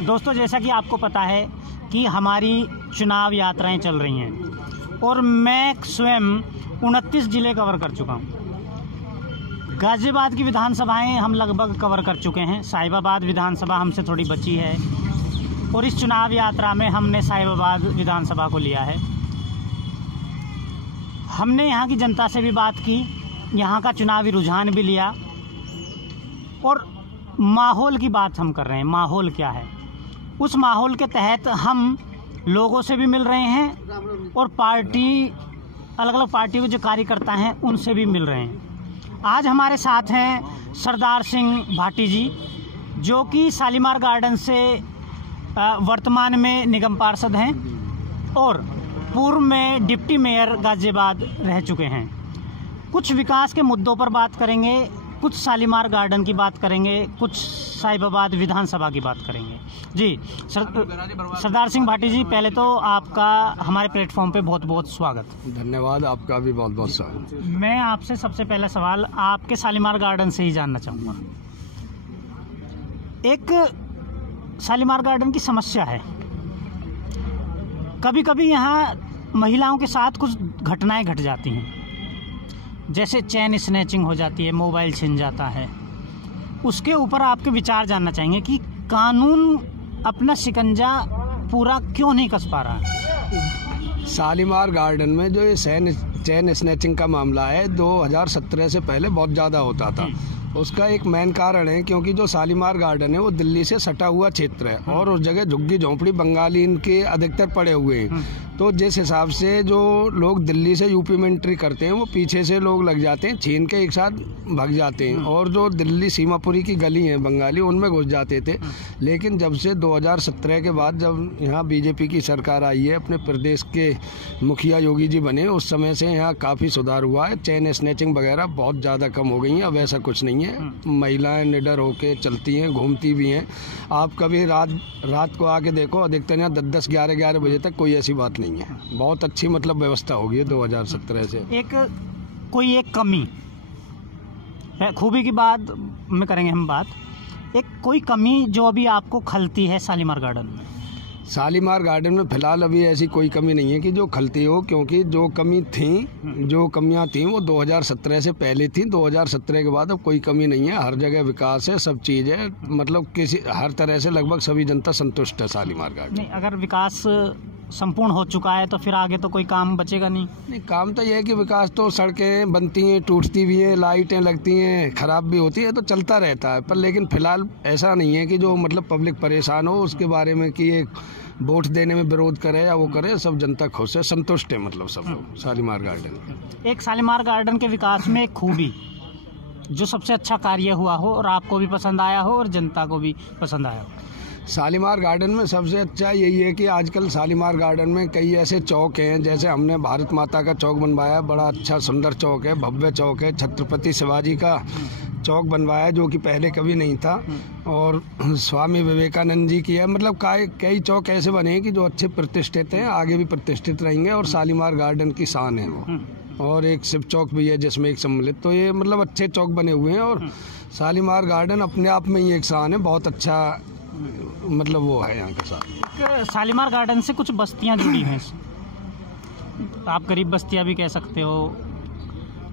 दोस्तों, जैसा कि आपको पता है कि हमारी चुनाव यात्राएं चल रही हैं और मैं स्वयं 29 जिले कवर कर चुका हूं। गाजियाबाद की विधानसभाएं हम लगभग कवर कर चुके हैं। साहिबाबाद विधानसभा हमसे थोड़ी बची है और इस चुनाव यात्रा में हमने साहिबाबाद विधानसभा को लिया है। हमने यहाँ की जनता से भी बात की, यहाँ का चुनावी रुझान भी लिया और माहौल की बात हम कर रहे हैं। माहौल क्या है, उस माहौल के तहत हम लोगों से भी मिल रहे हैं और अलग अलग पार्टियों के जो कार्यकर्ता हैं उनसे भी मिल रहे हैं। आज हमारे साथ हैं सरदार सिंह भाटी जी, जो कि शालीमार गार्डन से वर्तमान में निगम पार्षद हैं और पूर्व में डिप्टी मेयर गाजियाबाद रह चुके हैं। कुछ विकास के मुद्दों पर बात करेंगे, कुछ शालीमार गार्डन की बात करेंगे, कुछ साहिबाबाद विधानसभा की बात करेंगे। जी सरदार सिंह भाटी जी, पहले तो आपका हमारे प्लेटफॉर्म पे बहुत बहुत स्वागत। धन्यवाद, आपका भी बहुत बहुत स्वागत। मैं आपसे सबसे पहला सवाल आपके शालीमार गार्डन से ही जानना चाहूँगा। एक शालीमार गार्डन की समस्या है, कभी कभी यहाँ महिलाओं के साथ कुछ घटनाएं घट जाती हैं, जैसे चेन स्नैचिंग हो जाती है, मोबाइल छिन जाता है। उसके ऊपर आपके विचार जानना चाहेंगे कि कानून अपना शिकंजा पूरा क्यों नहीं कस पा रहा है। शालीमार गार्डन में जो ये चेन स्नैचिंग का मामला है 2017 से पहले बहुत ज़्यादा होता था। उसका एक मेन कारण है क्योंकि जो शालीमार गार्डन है वो दिल्ली से सटा हुआ क्षेत्र है और उस जगह झुग्गी झोंपड़ी बंगाली इनके अधिकतर पड़े हुए हैं। तो जिस हिसाब से जो लोग दिल्ली से यूपी में एंट्री करते हैं वो पीछे से लोग लग जाते हैं, छीन के एक साथ भाग जाते हैं और जो दिल्ली सीमापुरी की गली हैं बंगाली उनमें घुस जाते थे। लेकिन जब से 2017 के बाद जब यहाँ बीजेपी की सरकार आई है, अपने प्रदेश के मुखिया योगी जी बने, उस समय से यहाँ काफ़ी सुधार हुआ है। चेन स्नैचिंग वगैरह बहुत ज़्यादा कम हो गई हैं। अब ऐसा कुछ नहीं है, महिलाएं निडर होके चलती हैं, घूमती भी हैं। आप कभी रात को आके देखो, अधिकतर यहाँ 10-10, 11-11 बजे तक कोई ऐसी बात नहीं है। बहुत अच्छी मतलब व्यवस्था हो गई है 2017 से। कोई कमी है, खूबी की बात में करेंगे हम बात, कोई कमी जो अभी आपको खलती है शालीमार गार्डन में? शालीमार गार्डन में फिलहाल अभी ऐसी कोई कमी नहीं है कि जो खलती हो, क्योंकि जो कमियां थी वो 2017 से पहले थी। 2017 के बाद अब कोई कमी नहीं है, हर जगह विकास है, सब चीज़ है, मतलब हर तरह से लगभग सभी जनता संतुष्ट है शालीमार गार्डन। नहीं, अगर विकास संपूर्ण हो चुका है तो फिर आगे तो कोई काम बचेगा नहीं। काम तो यह है कि विकास तो सड़कें बनती हैं, टूटती भी हैं, लाइटें लगती हैं, खराब भी होती है, तो चलता रहता है। पर लेकिन फिलहाल ऐसा नहीं है कि जो मतलब पब्लिक परेशान हो उसके बारे में कि एक वोट देने में विरोध करे या वो करे। सब जनता खुश है, संतुष्ट है, मतलब सब लोग शालीमार गार्डन। एक शालीमार गार्डन के विकास में एक खूबी जो सबसे अच्छा कार्य हुआ हो और आपको भी पसंद आया हो और जनता को भी पसंद आया हो। शालीमार गार्डन में सबसे अच्छा यही है कि आजकल शालीमार गार्डन में कई ऐसे चौक हैं, जैसे हमने भारत माता का चौक बनवाया, बड़ा अच्छा सुंदर चौक है, भव्य चौक है। छत्रपति शिवाजी का चौक बनवाया जो कि पहले कभी नहीं था, और स्वामी विवेकानंद जी की है। मतलब कई चौक ऐसे बने हैं कि जो अच्छे प्रतिष्ठित हैं, आगे भी प्रतिष्ठित रहेंगे और शालीमार गार्डन की शान है वो। और एक शिव चौक भी है जिसमें एक सम्मिलित, तो ये मतलब अच्छे चौक बने हुए हैं और शालीमार गार्डन अपने आप में ही एक शान है, बहुत अच्छा मतलब वो है यहाँ का साथ। शालीमार गार्डन से कुछ बस्तियाँ जुड़ी हैं, आप गरीब बस्तियाँ भी कह सकते हो,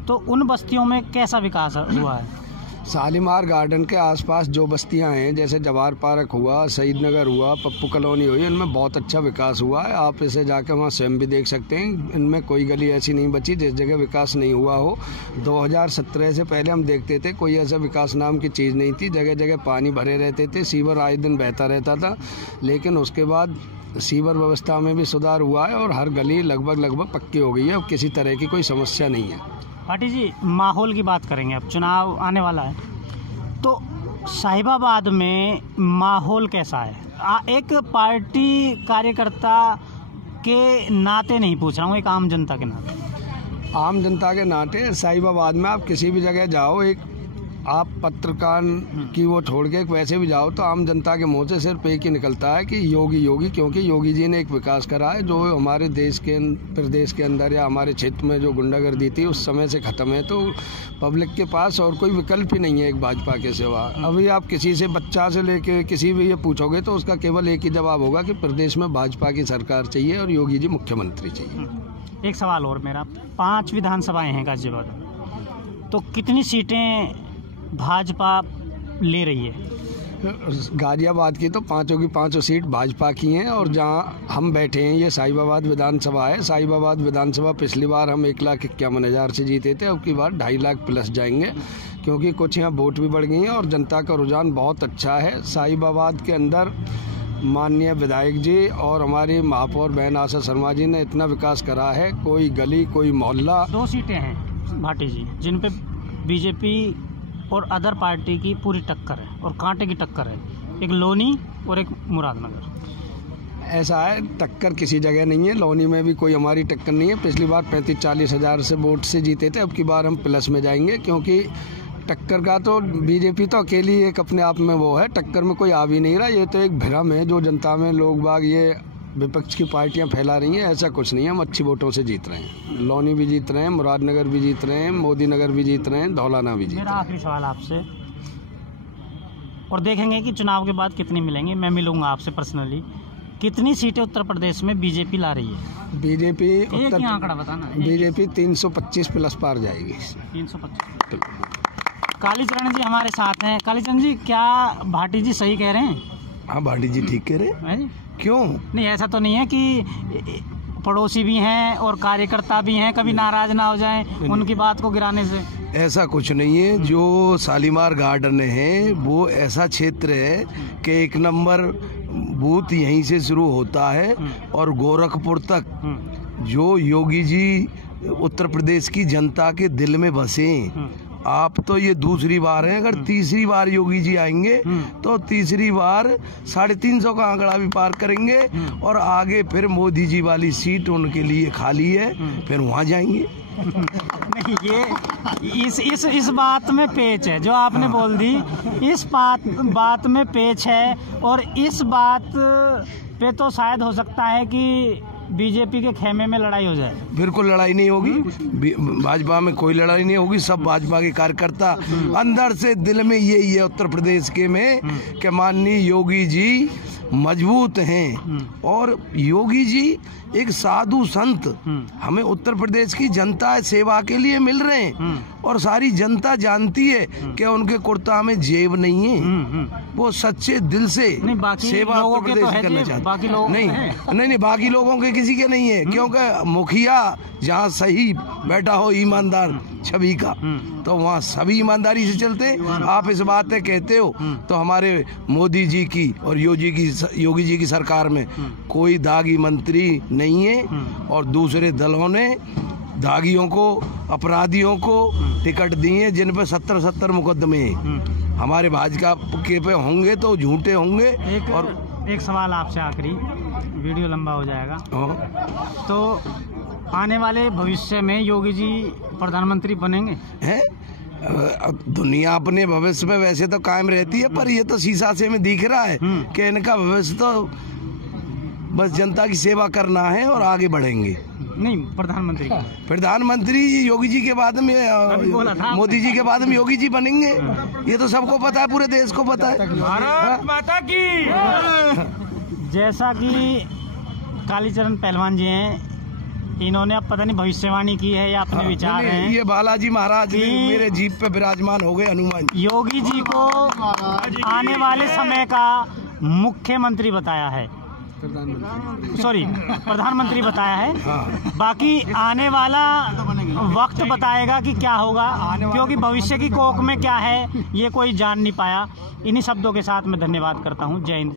तो उन बस्तियों में कैसा विकास हुआ है? शालीमार गार्डन के आसपास जो बस्तियां हैं, जैसे जवाहर पार्क हुआ, शहीद नगर हुआ, पप्पू कॉलोनी हुई, इनमें बहुत अच्छा विकास हुआ है। आप इसे जाकर वहाँ स्वयं भी देख सकते हैं। इनमें कोई गली ऐसी नहीं बची जिस जगह विकास नहीं हुआ हो। 2017 से पहले हम देखते थे कोई ऐसा विकास नाम की चीज़ नहीं थी, जगह जगह पानी भरे रहते थे, सीवर आए दिन बहता रहता था। लेकिन उसके बाद सीवर व्यवस्था में भी सुधार हुआ है और हर गली लगभग पक्की हो गई है। अब किसी तरह की कोई समस्या नहीं है। भाटी जी, माहौल की बात करेंगे, अब चुनाव आने वाला है, तो साहिबाबाद में माहौल कैसा है? एक पार्टी कार्यकर्ता के नाते नहीं पूछ रहा हूँ, एक आम जनता के नाते। आम जनता के नाते साहिबाबाद में आप किसी भी जगह जाओ, एक आप पत्रकार की वो छोड़ के वैसे भी जाओ तो आम जनता के मुंह से सिर्फ एक ही निकलता है कि योगी योगी, क्योंकि योगी जी ने एक विकास करा है जो हमारे देश के प्रदेश के अंदर या हमारे क्षेत्र में जो गुंडागर्दी थी उस समय से खत्म है। तो पब्लिक के पास और कोई विकल्प ही नहीं है एक भाजपा के सिवा। अभी आप किसी से बच्चा से लेके किसी भी ये पूछोगे तो उसका केवल एक ही जवाब होगा कि प्रदेश में भाजपा की सरकार चाहिए और योगी जी मुख्यमंत्री चाहिए। एक सवाल और मेरा, 5 विधानसभाएं हैं गाजियाबाद में, तो कितनी सीटें भाजपा ले रही है? गाजियाबाद की तो 5 की 5 सीट भाजपा की हैं और जहां हम बैठे हैं ये साहिबाबाद विधानसभा है। साहिबाबाद विधानसभा पिछली बार हम 1,51,000 से जीते थे, अब की बार 2.5 लाख प्लस जाएंगे क्योंकि कुछ यहाँ वोट भी बढ़ गई हैं और जनता का रुझान बहुत अच्छा है। साहिबाबाद के अंदर माननीय विधायक जी और हमारी महापौर बहन आशा शर्मा जी ने इतना विकास करा है, कोई गली कोई मोहल्ला। 2 सीटें हैं भाटी जी जिन पे बीजेपी और अदर पार्टी की पूरी टक्कर है और कांटे की टक्कर है, एक लोनी और एक मुरादनगर। ऐसा है, टक्कर किसी जगह नहीं है। लोनी में भी कोई हमारी टक्कर नहीं है। पिछली बार 35-40 हज़ार से वोट से जीते थे, अब की बार हम प्लस में जाएंगे क्योंकि टक्कर का तो बीजेपी तो अकेली एक अपने आप में वो है, टक्कर में कोई आ भी नहीं रहा। ये तो एक भ्रम है जो जनता में लोग बाग ये विपक्ष की पार्टियां फैला रही हैं, ऐसा कुछ नहीं है। हम अच्छी वोटों से जीत रहे हैं, लोनी भी जीत रहे हैं, मुरादनगर भी जीत रहे हैं, मोदी नगर भी जीत रहे हैं, धौलाना भी जीत रहे हैं। मेरा आखिरी सवाल आपसे, और देखेंगे कि चुनाव के बाद कितनी मिलेंगे, मैं मिलूंगा आपसे पर्सनली, कितनी सीटें उत्तर प्रदेश में बीजेपी ला रही है? बीजेपी आंकड़ा बताना। बीजेपी 325 प्लस पार जाएगी। 325। कालीचरण जी हमारे साथ हैं। कालीचरण जी, क्या भाटी जी सही कह रहे हैं? हाँ, भाटी जी ठीक कह रहे हैं। क्यों नहीं, ऐसा तो नहीं है कि पड़ोसी भी हैं और कार्यकर्ता भी हैं, कभी नाराज ना हो जाएं उनकी बात को गिराने से? ऐसा कुछ नहीं है। जो शालीमार गार्डन है वो ऐसा क्षेत्र है कि 1 नंबर बूथ यहीं से शुरू होता है और गोरखपुर तक जो योगी जी उत्तर प्रदेश की जनता के दिल में बसे। आप तो ये दूसरी बार है, अगर तीसरी बार योगी जी आएंगे तो तीसरी बार 350 का आंकड़ा भी पार करेंगे और आगे फिर मोदी जी वाली सीट उनके लिए खाली है, फिर वहाँ जाएंगे। नहीं, ये इस बात में पेच है जो आपने बोल दी, इस बात में पेच है और इस बात पे तो शायद हो सकता है कि बीजेपी के खेमे में लड़ाई हो जाए। बिल्कुल लड़ाई नहीं होगी, भाजपा में कोई लड़ाई नहीं होगी। सब भाजपा के कार्यकर्ता अंदर से दिल में यही है उत्तर प्रदेश के में कि माननीय योगी जी मजबूत हैं और योगी जी एक साधु संत हमें उत्तर प्रदेश की जनता सेवा के लिए मिल रहे हैं और सारी जनता जानती है कि उनके कुर्ता में जेब नहीं है, वो सच्चे दिल से सेवा उत्तर प्रदेश करना चाहते हैं। नहीं, बाकी लोगों के किसी के नहीं है, क्योंकि मुखिया जहाँ सही बैठा हो ईमानदार छवि का तो वहाँ सभी ईमानदारी से चलते। आप इस बात पे कहते हो तो हमारे मोदी जी की और योगी जी की सरकार में कोई दागी मंत्री नहीं है और दूसरे दलों ने दागियों को, अपराधियों को टिकट दिए जिन पे 70 मुकदमे हैं। हमारे भाजपा के पे होंगे तो झूठे होंगे। एक सवाल आपसे आखिरी, वीडियो लंबा हो जाएगा। तो आने वाले भविष्य में योगी जी प्रधानमंत्री बनेंगे? दुनिया अपने भविष्य में वैसे तो कायम रहती है, पर ये तो शीशा से में दिख रहा है कि इनका भविष्य तो बस जनता की सेवा करना है और आगे बढ़ेंगे। नहीं, प्रधानमंत्री योगी जी के बाद में मोदी जी के बाद में योगी जी बनेंगे, ये तो सबको पता है, पूरे देश को पता है। भारत माता की। जैसा कि कालीचरण पहलवान जी हैं, इन्होंने अब पता नहीं भविष्यवाणी की है या अपने विचार हैं। ये बालाजी महाराज मेरे जीप पे विराजमान हो गए, हनुमान योगी जी को आने वाले समय का मुख्यमंत्री बताया है, प्रधानमंत्री बताया है। बाकी आने वाला वक्त बताएगा कि क्या होगा, क्योंकि भविष्य की कोख में क्या है ये कोई जान नहीं पाया। इन्हीं शब्दों के साथ मैं धन्यवाद करता हूँ। जय हिंद।